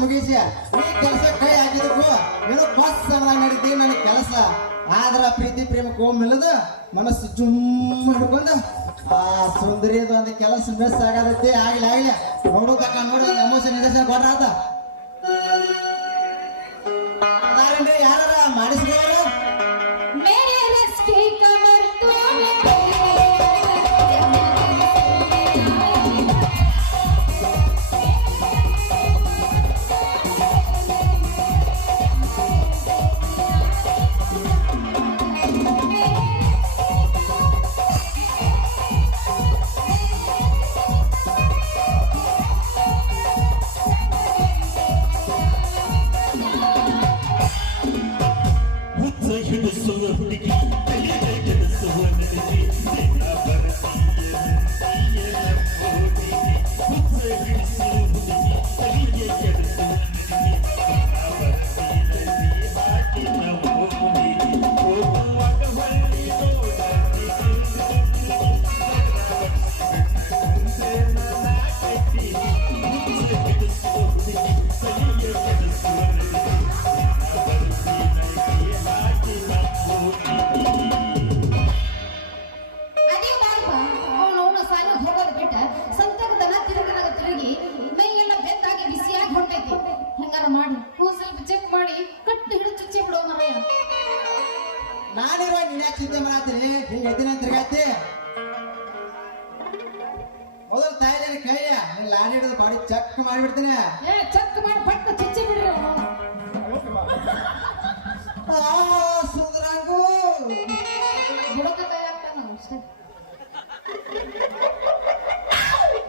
ಮುಗಿಸಿ ಈ ಕೆಲಸ ಕೈ ಹಾಕಿದ್ರು ಏನೋ ಬಸ್ ನಡೀತಿ ನನ್ನ ಕೆಲಸ ಆದ್ರ ಪ್ರೀತಿ ಪ್ರೇಮ ಕೋಮಿಲ್ಲದ ಮನಸ್ಸು ಜುಮ್ ಹಿಡ್ಕೊಂಡ ಆ ಸುಂದರಿಯದ ಒಂದು ಕೆಲಸ ಮಿಸ್ ಆಗದೈತಿ ಆಗ್ಲಿ ನೋಡೋದಕ್ಕ ನೋಡಿ ಎಮೋಷನ್ ಇಂಜೆಕ್ಷನ್ ಕೊಟ್ರಾತ ಯಾರ ಮಾಡಿಸ್ಬೋರ ಮಾಡಿ ಸ್ವಲ್ಪ ಚೆಕ್ ಮಾಡಿ ಕಟ್ಟು ಹಿಡಿದು ಚುಚ್ಚಿ ಬಿಡೋ ಮರಯ್ಯ. ನಾನಿರೋ ನೀನ್ ಯಾಕೆ ಚಿಂತೆ ಮಾಡತ್ತೀನಿ ಹಿಂಗ ಎದ್ದಿನ ತಿರ್ಗಾತಿ ಮೊದಲು ತಾಯಿನ ಕೈಯ ನೀನ್ ಲಾರಿ ಹಿಡಿದು ಬಾಡಿ ಚೆಕ್ ಮಾಡಿಬಿಡ್ತೀನಿ. ಚೆಕ್ ಮಾಡಿ ಪಟ್ಟ ಚುಚ್ಚಿ ಬಿಡ್ರಿ ಸುಂದರಂಗು ಬುಡಕ ಕೈ ಹಾಕ್ತಾನ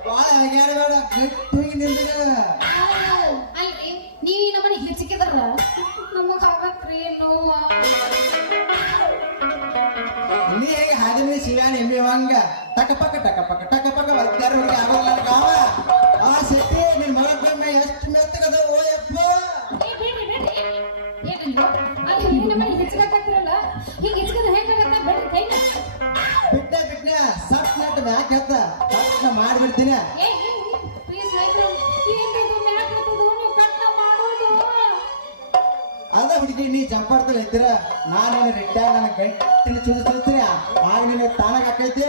ಬಾಳ ಬೇಡ ಗಟ್ಟಿಗೆ ನಿಂತಿರ ಅಲ್ರಿ ನೀವ್ ನಮ್ಮನೆ ಹೆಚ್ಚಿಕಿದಾರ ನಮಗ್ ಆಗಕ್ರಿ ನೋವ ನೀ ಹೇಗೆ ಹಾದಿನಿ ಶಿವ್ಯಾನಿ ಎಮ್ಮಿ ಹಂಗ ಟಕಪಕ್ಕ ಒದ್ದಾರವ್ರಿಗೆ ಆಗೋಲ್ಲ ಕಾವ ಆ ಶೆಟ್ಟಿ ನಿನ್ ಮಗಳ ಬೆಮ್ಮೆ ಎಷ್ಟು ಮೆತ್ತಗದ ಓಯಪ್ಪ ಅಲ್ಲಿ ನಮ್ಮನೆ ಹೆಚ್ಚಿಗಾಕತ್ತಿರಲ್ಲ ಹಿಂಗ ಹೆಚ್ಚಿಗದ ಹೆಂಗಾಗತ್ತ ಬೇಡ್ರಿ ಕೈನ ಬಿಟ್ಟೆ ಸಟ್ ನಟ್ ಮ್ಯಾಕ್ ಹತ್ತ ಸಟ್ ಮಾಡಿಬಿಡ್ತೀನಿ. ಅದ ಹುಡುಗಿ ನೀ ಜಂಪಾಡ್ತಲ್ಲ ಇದ್ದೀರ ನಾನು ರಿಟ್ಟ ನನ್ನ ಗಂಟಿನ ಚುದಿಸ್ತೀನಿ ಆಗ ನಿನ್ನ ತಾನಾಗ ಹಾಕೈತಿ.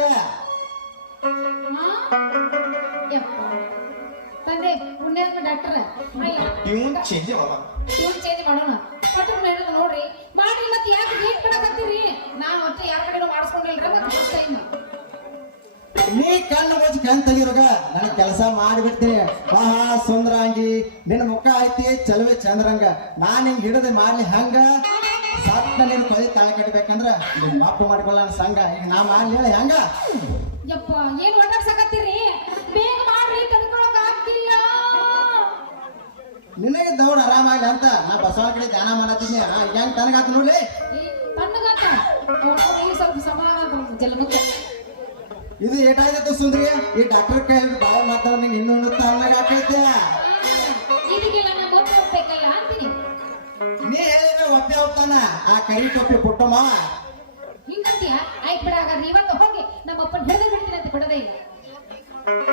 ತಂದೆ ಪುಣ್ಯಾತ್ಮ ಡಾಕ್ಟರ್ ಟ್ಯೂನ್ ಚೇಂಜ್ ಮಾಡೋಣ ಒಟ್ಟು ನೋಡ್ರಿ ಮಾಡ್ರಿ ಮತ್ತೆ ಯಾಕೆ ಲೇಟ್ ಮಾಡಕತ್ತೀರಿ ನಾನು ಒಟ್ಟು ಯಾರ ಕಡೆ ಮಾಡಿಸ್ಕೊಂಡಿಲ್ರ ಮತ್ತೆ ಫಸ್ಟ್ ಟೈಮ್ ನೀ ಕಣ್ಣು ಮುಚ್ಚಿ ಕಣ್ ತೆಗಿರೋಗ ನನಗೆ ಕೆಲಸ ಮಾಡಿಬಿಡ್ತೀನಿ. ಆಹಾ ಸುಂದರಂಗಿ ನಿನ್ನ ಮುಖ ಐತಿ ಚಲುವೆ ಚಂದ್ರಂಗ ನಾನ್ ಹಿಂಗ್ ಹಿಡಿದು ಮಾಡ್ಲಿ ಹಂಗ ಸಟ್ನ ನೀನು ಕೊಳಿ ತಾಳೆ ಕಟ್ಟಬೇಕಂದ್ರ ನಿನ್ ಮಾಪು ಮಾಡ್ಕೊಳ್ಳ ಸಂಘ ಈಗ ನಾ ಮಾಡ್ಲಿ ಹೆಂಗ ಯಪ್ಪ ಏನ್ ಒಟ್ಟಾಡ್ಸಕತ್ತೀರಿ ಬೇಗ ಮಾಡ್ರಿ ತಡ್ಕೊಳಕ್ ಆಗ್ತಿಲ್ಲ. ನಿನಗೆ ದೌಡ್ ಆರಾಮಾಗ್ಲಿ ಅಂತ ನಾ ಬಸವನ ಕಡೆ ಧ್ಯಾನ ಮಾಡತ್ತೀನಿ ಹೆಂಗ್ ತನಗಾತ ನೋಡ್ಲಿ ತಣ್ಣಗಾತ ಸ್ವಲ್ಪ ಸಮಾಧಾನ ಜಲಮುಖ ಇದು ಏಟಾಯ್ತು ಸುಂದ್ರಿ ಈ ಡಾಕ್ಟರ್ ಕೈ ಬಾಳ ಮಾತಾಡ ನಿಂಗೆ ಇನ್ನೊಂದು ತಣ್ಣಗ ಹಾಕೈತೆ ಇದಕ್ಕೆಲ್ಲ ನಾ ಗೊತ್ತು ಹೋಗ್ಬೇಕಲ್ಲ ಅಂತೀನಿ. ನೀ ಹೇಳಿದ್ರೆ ಒಪ್ಪೆ ಹೋಗ್ತಾನ ಆ ಕರಿ ಟೊಪ್ಪಿ ಪುಟ್ಟಮ್ಮ ಹಿಂಗಂತೀಯ ಆಯ್ತು ಬಿಡ ಹಾಗಾದ್ರೆ ಇವತ್ತು ಹೋಗಿ ನಮ್ಮ ಅಪ್ಪನ ಹಿಡಿದು ಬಿಡ್ತೀನಿ ಅಂತ ಬಿಡದೇ ಇಲ್ಲ.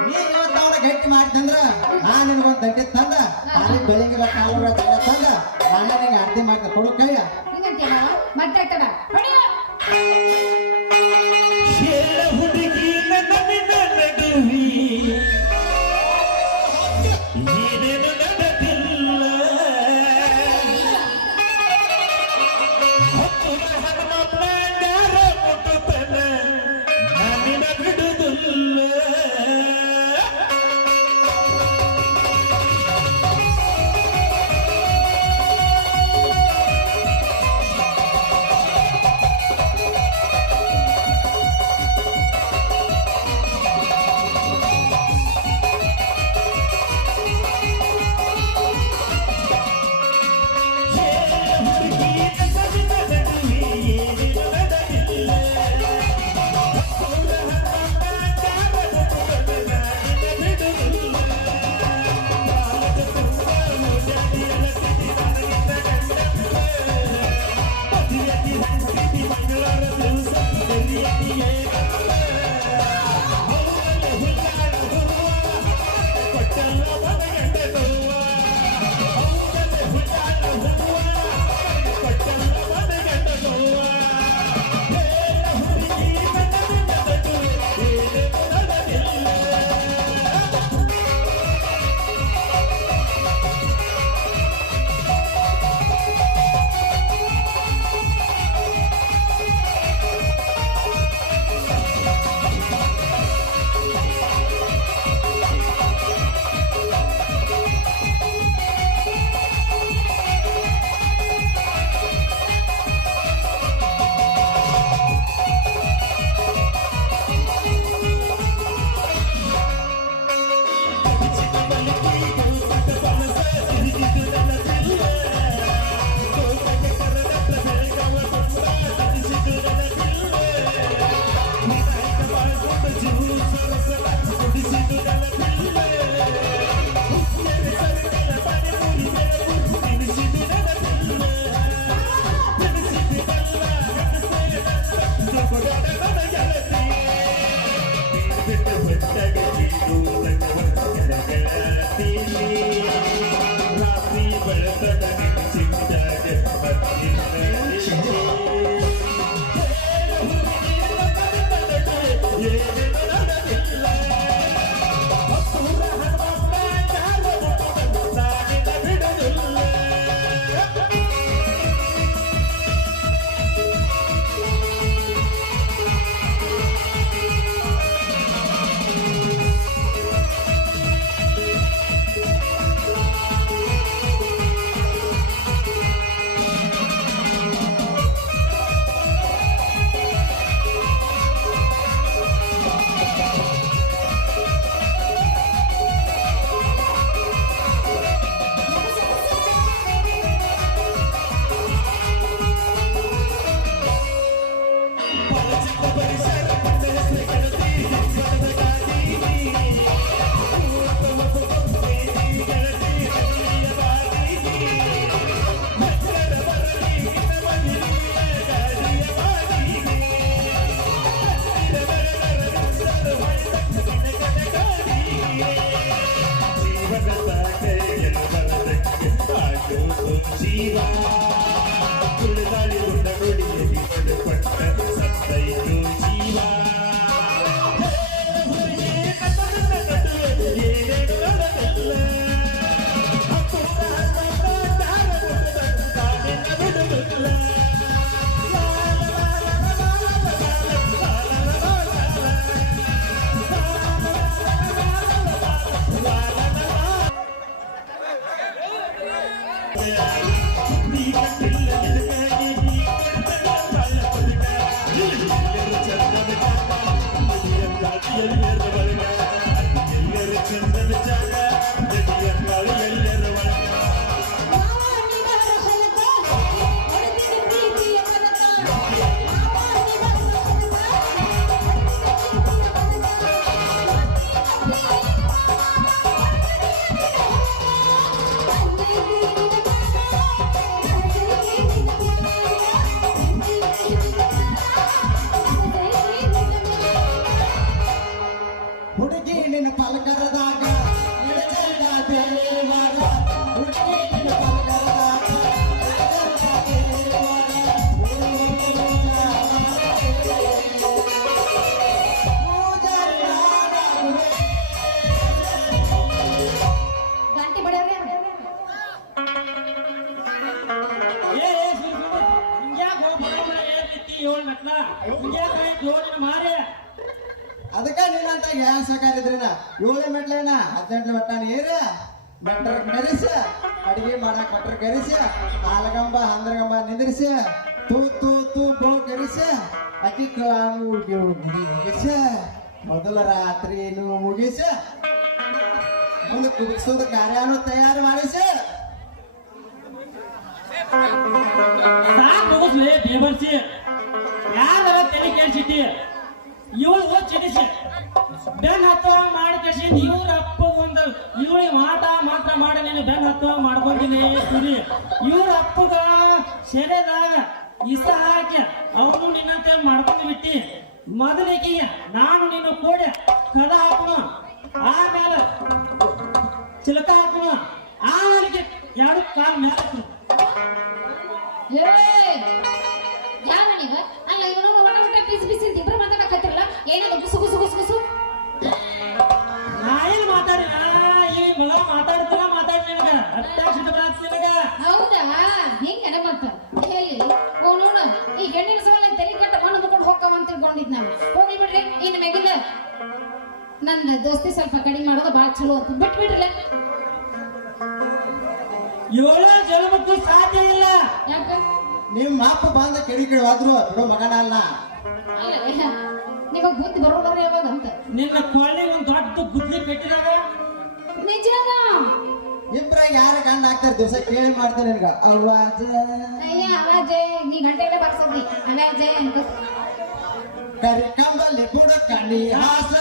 ನೀ ಇವತ್ತು ಅವನ ಗಟ್ಟಿ ಮಾಡ್ತಂದ್ರ ನಾನು ನಿನಗೊಂದು ದಂಡೆ ತಂದ ಅಲ್ಲಿ ಬೆಳಿಗ್ಗೆ ಕಾಲು ತಂದ ಅಣ್ಣ ನಿಂಗೆ ಅರ್ಧಿ ಮಾಡ್ತ ಕೊಡು ಕೈಯ ಹಿಂಗಂತೀಯ ಮಾವ ಮತ್ತೆ ತಡ ಹೊಡಿಯ ಹುಡುಗಿ ನನ್ನ ನಗುವಿ ಏನೇನು ನಡೆದಿಲ್ಲ ಹತ್ತು ಹನುಮ ಪ್ರಾಣ್ಯಾರ ಮುಟ್ಟುತ್ತನ ರಾತ್ರಿ ಬೆಳತನ ಚಿಂತಾಗ ಜೀವ ತುಳಿದಾಳಿ ಗುಡ್ಡ ಗುಡಿಯಲ್ಲಿ ಪಟ್ಟ ಸತ್ತೈತು ಜೀವ ಹುಡುಗಿ ನಿನ್ನ ಪಲಕರದಾಗ ನಿಡಚಂದ ದೇವರ ಹುಡುಗಿ ನಿನ್ನ ಪಲಕರದಾಗ ನಿಡಚಂದ ಗಂಟೆ ಬಡಿಯವ್ರೆ ಅದಕ್ಕ ನೀನಂತ ಗ್ಯಾಸ್ ಹಾಕಾರಿದ್ರಿನ 7 ಮೆಟ್ಲೇನ 18 ಮೆಟ್ಟ ನೀರು ಮೆಟ್ರ ಕರೆಸ ಅಡಿಗೆ ಮಾಡಕ್ ಮಟ್ರ ಕರೆಸ ಹಾಲಗಂಬ ಹಂದ್ರಗಂಬ ನಿಂದ್ರಿಸ ತೂ ತೂ ತೂ ಬೋ ಕರೆಸ ಅಕ್ಕಿ ಮುಗಿಸ ಮೊದಲ ರಾತ್ರಿ ಮುಗಿಸ ಮುಂದೆ ಕುದಿಸೋದ ಕಾರ್ಯನು ತಯಾರು ಮಾಡಿಸ ಬೇಬರ್ಸಿ ಯಾರ ತಲೆ ಕೇಳಿಸಿಟ್ಟಿ ಇವಳು ಹೋಗಿ ಚಿಡಿಸಿ ಬೆನ್ ಹತ್ತುವ ಮಾಡಿ ಕಸಿ ಇವ್ರ ಅಪ್ಪ ಒಂದು ಇವಳಿ ಮಾತ್ರ ಮಾಡಿ ನೀನು ಬೆನ್ ಹತ್ತುವ ಮಾಡ್ಕೊಂತೀನಿ ಸುರಿ ಇವ್ರ ಅಪ್ಪಗ ಸೆರೆದಾಗ ಇಷ್ಟ ಹಾಕಿ ಅವನು ನಿನ್ನಂತೆ ಮಾಡ್ಕೊಂಡು ಬಿಟ್ಟಿ ಮೊದಲಿಗೆ ನಾನು ನೀನು ಕೂಡೆ ಕದ ಹಾಕೋಣ ಆಮೇಲೆ ಚಿಲಕ ಹಾಕೋಣ ಆಮೇಲೆ ಎರಡು ಕಾಲ್ ಮೇಲೆ ಯಾರ ನೀವ ಅಲ್ಲ ಇವನು ಒಣ ಊಟ ಬಿಸಿ ಬಿಸಿ ಇಬ್ರು ಮಾತಾಡಕತ್ತಿರಲ್ಲ ಏನದು ಗುಸು ಗುಸು ಗುಸು ಗುಸು ನಾ ಏನು ಮಾತಾಡಿ ಈ ಮಗ ಮಾತಾಡ್ತಿಲ್ಲ ಮಾತಾಡಿ ನಿನಗ ಅತ್ಯಾಕ್ಷಿತ ನಿನಗ ಹೌದಾ ಹಿಂಗನ ಮತ್ತ ಹೇಳಿ ಓ ನೋಡ ಈ ಹೆಣ್ಣಿನ ಸವಾಲ ತಲೆ ಕೆಟ್ಟ ಮಣ್ಣು ಮುಟ್ಕೊಂಡು ಹೋಗ್ತಾವ ಅಂತ ತಿಳ್ಕೊಂಡಿದ್ ನಾನು ಹೋಗಿ ಬಿಡ್ರಿ ಇನ್ನು ಮೆಗಿಲ ನನ್ನ ದೋಸ್ತಿ ಸ್ವಲ್ಪ ಕಡಿಮೆ ಮಾಡೋದು ಭಾಳ ಚಲೋ ಅಂತ ಬಿಟ್ಬಿಡ್ರಲ್ಲ ಏಳ ಜನ್ಮಕ್ಕೂ ಸಾಧ್ಯ ಇಲ್ಲ ಯಾಕ ನಿಮ್ಮ ಅಪ್ಪ ಬಂದ ಕೆಡಿ ಹೋದ್ರು ಬಿಡೋ ಮಗನ ಅಲ್ಲ ಅಲ್ಲ ನಿಮಗ್ ಬುದ್ಧಿ ಬರೋದ್ರ ಯಾವಾಗ ಅಂತ ನಿನ್ನ ಕೊಳ್ಳಿ ಒಂದು ದೊಡ್ಡ ಗುದ್ಲಿ ಕಟ್ಟಿದಾಗ ನಿಜಾನ ಇಬ್ರ ಯಾರ ಗಂಡ ಆಗ್ತಾರೆ ದಿವಸ ಕೇಳಿ ಮಾಡ್ತೇನೆ ನಿನ್ಗ ಅವಾಜ ಅಯ್ಯ ಅವಾಜೆ ನೀ ಗಂಟೆಗೆ ಬರ್ಸದ್ರಿ ಅವಾಜೆ ಅಂತ ಕರಿ ಕಂಬಲ್ಲಿ ಬುಡ ಕಣ್ಣಿ ಹಾಸ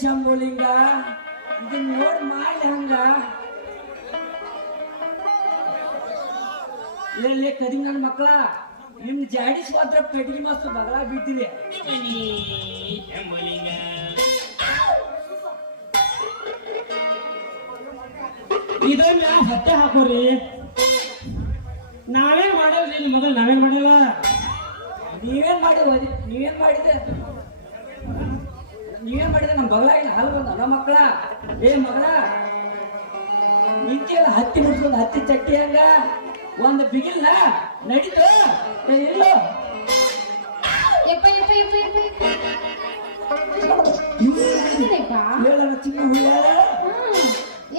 ಶಂಭುಲಿಂಗ ಇದನ್ನ ನೋಡಿ ಮಾಡಿ ಹಂಗ ಇಲ್ಲೇ ಕದಿಮ್ ನನ್ನ ಮಕ್ಕಳ ನಿಮ್ ಜಾಡಿ ಸ್ವಾದ್ರ ಪೆಟ್ಟಿಗೆ ಮಸ್ತ್ ಬಗಲ ಬಿದ್ದಿದೆ ಇದನ್ನ ಹತ್ತೆ ಹಾಕೋರಿ. ನಾವೇನ್ ಮಾಡಲ್ರಿ ನಿಮ್ಮ ಮಗಳು, ನಾವೇನ್ ಮಾಡಿಲ್ಲ. ನೀವೇನ್ ಮಾಡಿದೆ ನಮ್ಮ ಬಗಲಾಗಿನ ಹಾಲು ಬಂದ ನಮ್ಮ ಮಕ್ಕಳ. ಏ ಮಗಳ ನಿಂತಿಯಲ್ಲ ಹತ್ತಿ ಮುಡ್ಸ್ಕೊಂಡು ಹತ್ತಿ ಚಟ್ಟಿ ಹಂಗ ಒಂದು ಬಿಗಿಲ್ಲ ನಡೀತು ಇಲ್ಲ ಯಪ್ಪ ಯಪ್ಪ ಯಪ್ಪ ಯಪ್ಪ ಯಪ್ಪ. ಏನಪ್ಪ? ಹೇಳ ಚಿಕ್ಕ ಹುಳ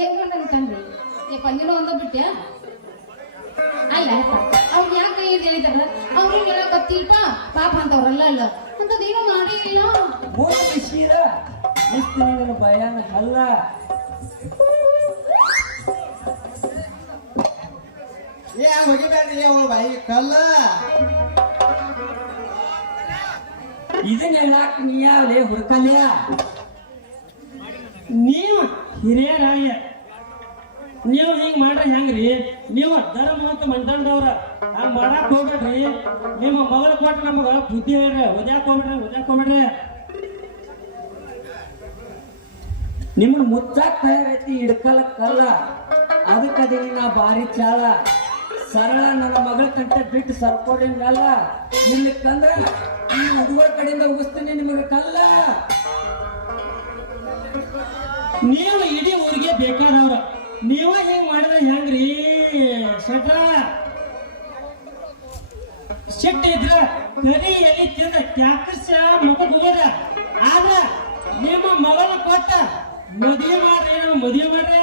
ಏನ್ ತಂದ್ರಿ ಯಪ್ಪ ನೀನು ಒಂದ ಬಿಟ್ಟ್ಯಾ? ಅಲ್ಲ ಅವ್ರು ಯಾಕೆ ಏನ್ ಹೇಳಿದಾರ ಅವ್ರಿಗೆ ಹೇಳಕತ್ತಿಲ್ಪ ಪಾಪ ಅಂತವ್ರಲ್ಲ ಅಲ್ಲ ಅಂತದೇನು ಮಾಡೇ ಇಲ್ಲ. ಮೂರು ಬಿಸಿರ ಇಷ್ಟು ನಿನ್ನ ಭಯಾನ ಅಲ್ಲ. ಏ ಹೋಗಿಬೇಡ್ರಿ ಅವಳು ಬಾಯಿ ಕಲ್ಲ. ಇದನ್ನ ಹೇಳಾಕ ನೀ ಯಾವಲೇ ಹುಡುಕಲ್ಯ? ನೀವು ಹಿರಿಯರಾಯ ನೀವು ಹಿಂಗ್ ಮಾಡ್ರಿ ಹೆಂಗ್ರಿ? ನೀವು ಧರ್ಮ ಅಂತ ಮಂಡಂಡವ್ರ ಹಂಗ ಮಾಡಾಕ್ ಹೋಗ್ಬೇಡ್ರಿ. ನಿಮ್ಮ ಮಗಳು ಕೊಟ್ಟು ನಮಗ ಬುದ್ಧಿ ಹೇಳ್ರಿ. ಓದ್ಯಾಕ್ ಹೋಗ್ಬೇಡ್ರಿ. ನಿಮ್ಮನ್ನ ಮುಚ್ಚಾಕ್ ತಯಾರೈತಿ ಹಿಡ್ಕಲಕ್ಕಲ್ಲ. ಅದಕ್ಕದೇ ನಾ ಭಾರಿ ಚಾಳ ಸರಳ ನನ್ನ ಮಗಳ ಕಂಟ ಬಿಟ್ಟು ಸರ್ಕೋಡಿಂಗಲ್ಲ. ಇಲ್ಲಕ್ಕಂದ್ರ ಈ ಹುಡುಗರ ಕಡೆಯಿಂದ ಉಗಿಸ್ತೀನಿ ನಿಮಗೆ ಕಲ್ಲ. ನೀವು ಇಡೀ ಊರಿಗೆ ಬೇಕಾದವ್ರ ನೀವ ಹಿಂಗ್ ಮಾಡಿದ್ರೆ ಹೆಂಗ್ರಿ? ಶೆಟ್ರ ಸಿಟ್ಟು ಇದ್ರ ಕರಿ ಎಲ್ಲಿ ತಿಂದ ಕ್ಯಾಕರ್ಸ ಮುಖಕ್ಕೆ ಹೋಗ್ಯದ. ಆದ್ರ ನಿಮ್ಮ ಮಗಳ ಕೊಟ್ಟ ಮದುವೆ ಮಾಡ್ರಿ, ನಾವು ಮದುವೆ ಮಾಡ್ರಿ.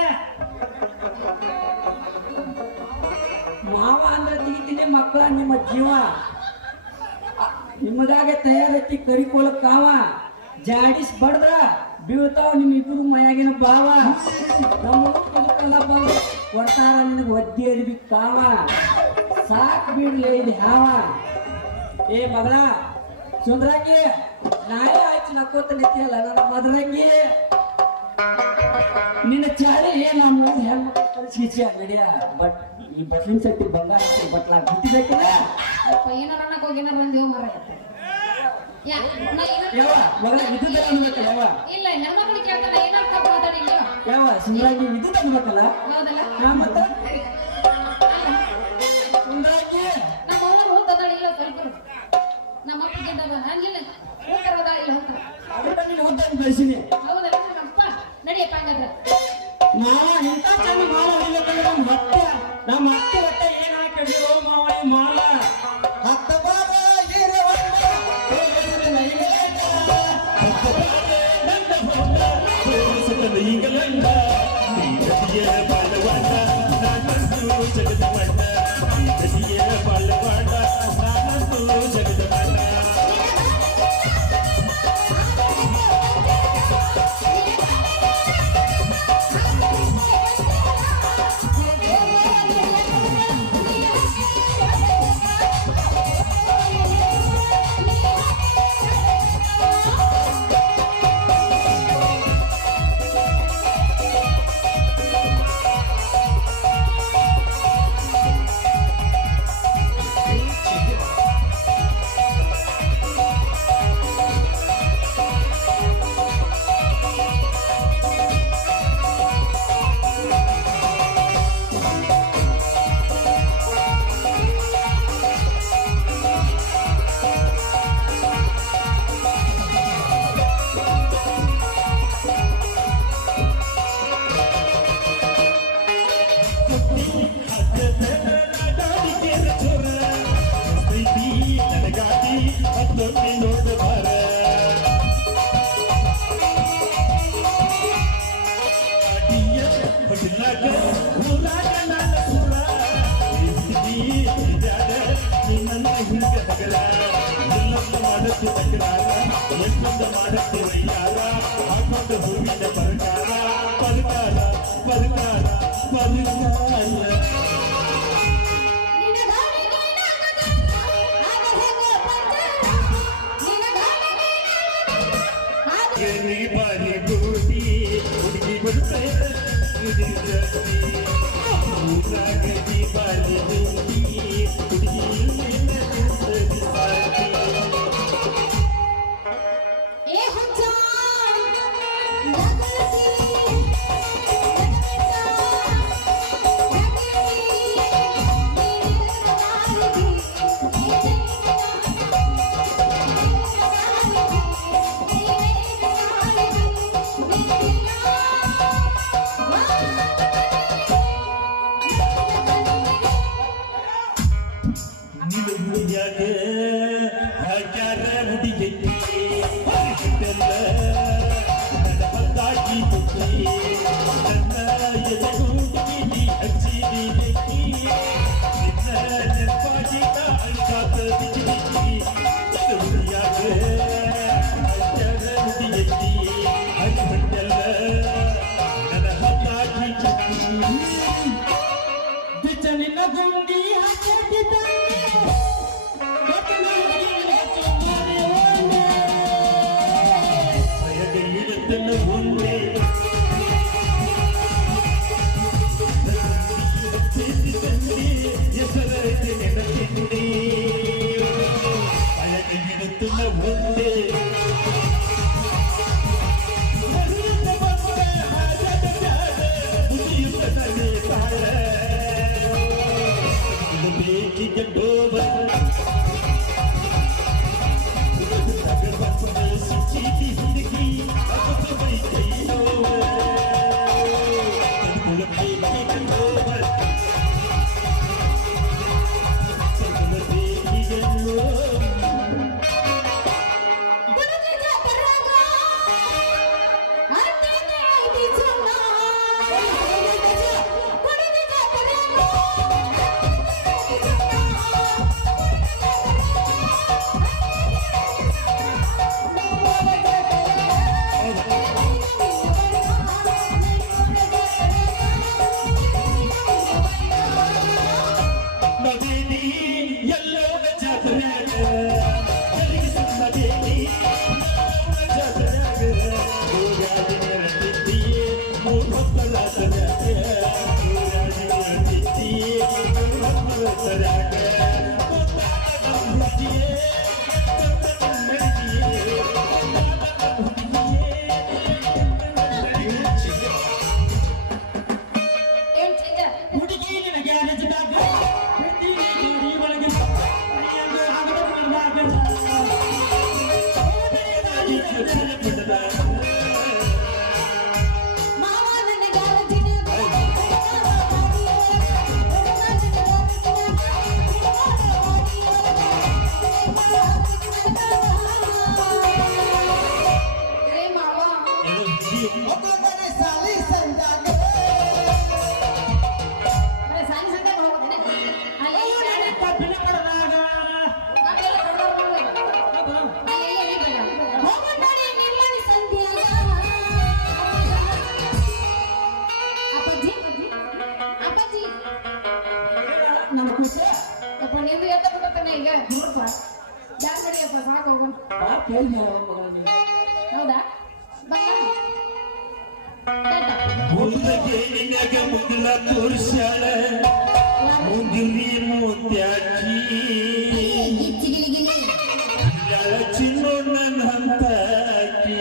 ಮಾವ ಅಂದ್ರೆ ತೆಗಿತೀನಿ ಮಕ್ಕಳ ನಿಮ್ಮ ಜೀವ. ನಿಮಗಾಗೆ ತಯಾರೈತಿ ಕರಿಕೊಳಕ್ ಕಾವ ಜಾಡಿಸ್ ಬಡ್ದ್ರ ಬೀಳ್ತಾವ ನಿಮ್ ಇಬ್ರು ಮಯಾಗಿನ ಬಾವ. ನಮ್ಮ ಬಂದು ಕೊಡ್ತಾರ ನಿನಗೆ ಒದ್ದಿ ಅರಿವಿ ಕಾವ. ಸಾಕ್ ಬಿಡ್ಲಿ ಇದು ಹಾವ. ಏ ಮಗಳ ಸುಂದ್ರಂಗಿ ನಾಯ ಆಯ್ತು ನಕ್ಕೋತ ನಿಂತಿಯಲ್ಲ ನನ್ನ ಮದ್ರಂಗಿ. ನಿನ್ನ ಚಾಳಿ ನಮ್ಮ ಹೆಣ್ಮಕ್ಳು ಕಳಿಸಿ ನಡಿಯ. ಬಟ್ ಈ ಬಟ್ಲಿನ ಸಟ್ಟಿ ಬಂಗಾರ ಬಟ್ಲ ಬಿಟ್ಟಿದ್ದಕ್ಕಿಲ್ಲ. ಯಪ್ಪ ಏನಾರ ಅನ್ನಕ್ ಹೋಗಿ ಏನಾರ ಒಂದೇವ್ ಮಾರ ಯಾವ ಮಗಳ ಇದು ತಗೊಂಡ್ಬೇಕಲ್ಲ ಯಾವ ಇಲ್ಲ ನನ್ನ ಮಗಳಿಗೆ ಕೇಳ್ತಾನ ಏನಾರ ತಪ್ಪು ಮಾತಾಡಿಲ್ಲ ಯಾವ ಸುಂದ್ರಾಂಗಿ ಇದು ತಗೊಂಡ್ಬೇಕಲ್ಲ. ಹೌದಲ್ಲ? ಹಾ ಮತ್ತ ಸುಂದ್ರಾಂಗಿ ನಮ್ಮ ಅವನ ಹೋಗ್ತದಾಳ ಇಲ್ಲ ಸ್ವಲ್ಪ ನಮ್ಮ ಅಪ್ಪಿಗೆ ಹಂಗಿಲ್ಲ ಹೋಗ್ತಾರದ ಇಲ್ಲ ಹೋಗ್ತಾರ. ಅದನ್ನ ನೀನು ಉದ್ದ ಬೆಳೆಸಿನಿ. ಹೌದಲ್ಲ ನಮ್ಮಪ್ಪ ನಡಿಯಪ್ಪ ಹಂಗಾದ್ರ. ಮಾವ ಇಂಥ ಚೆನ್ನ ಮಾವ ಹೊಡಿಬೇಕಂದ್ರೆ ನಮ್ಮ ಅತ್ತೆ ಹೊಟ್ಟೆ ಏನ್ ಹಾಕಿಡ್ರು ಮಾವ ಈ ಮಾಲ. ಹತ್ತ ಬಾರ ಹಿರವಣ್ಣ, ತೋರಿಸಿದ ನೈವೇದ್ಯ. ಈಗಲಂಡ ಈ ಬಾಳವಾಡ ನಾನಂತೂ ಜಗದ ಮಣ್ಣ. ಈ ಬಾಳವಾಡ ನಾನಂತೂ ಜಗದ ಮಣ್ಣ. ಏ ಹುಚ್ಚ ನಗಸಿ ನಿನ್ನ ಗುಂಡಿ ಹೌದಾ ಮುಗಿಲ ತೋರಿಸ್ಯಾಳ ಮುಗಿಲಿ ಮುತ್ಯಾಕಿ ಚಿನ್ನೋ ನನ್ನ ಹಂತಾಕಿ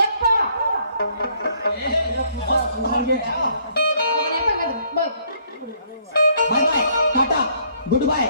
ಯಪ್ಪ ಹಂಗೆ ಅವನ ಎಪ್ಪಾಗದು ಬಾಯ್ ಬಾಯ್ ಬಾಯ್ ಟಾಟಾ ಗುಡ್ ಬಾಯ್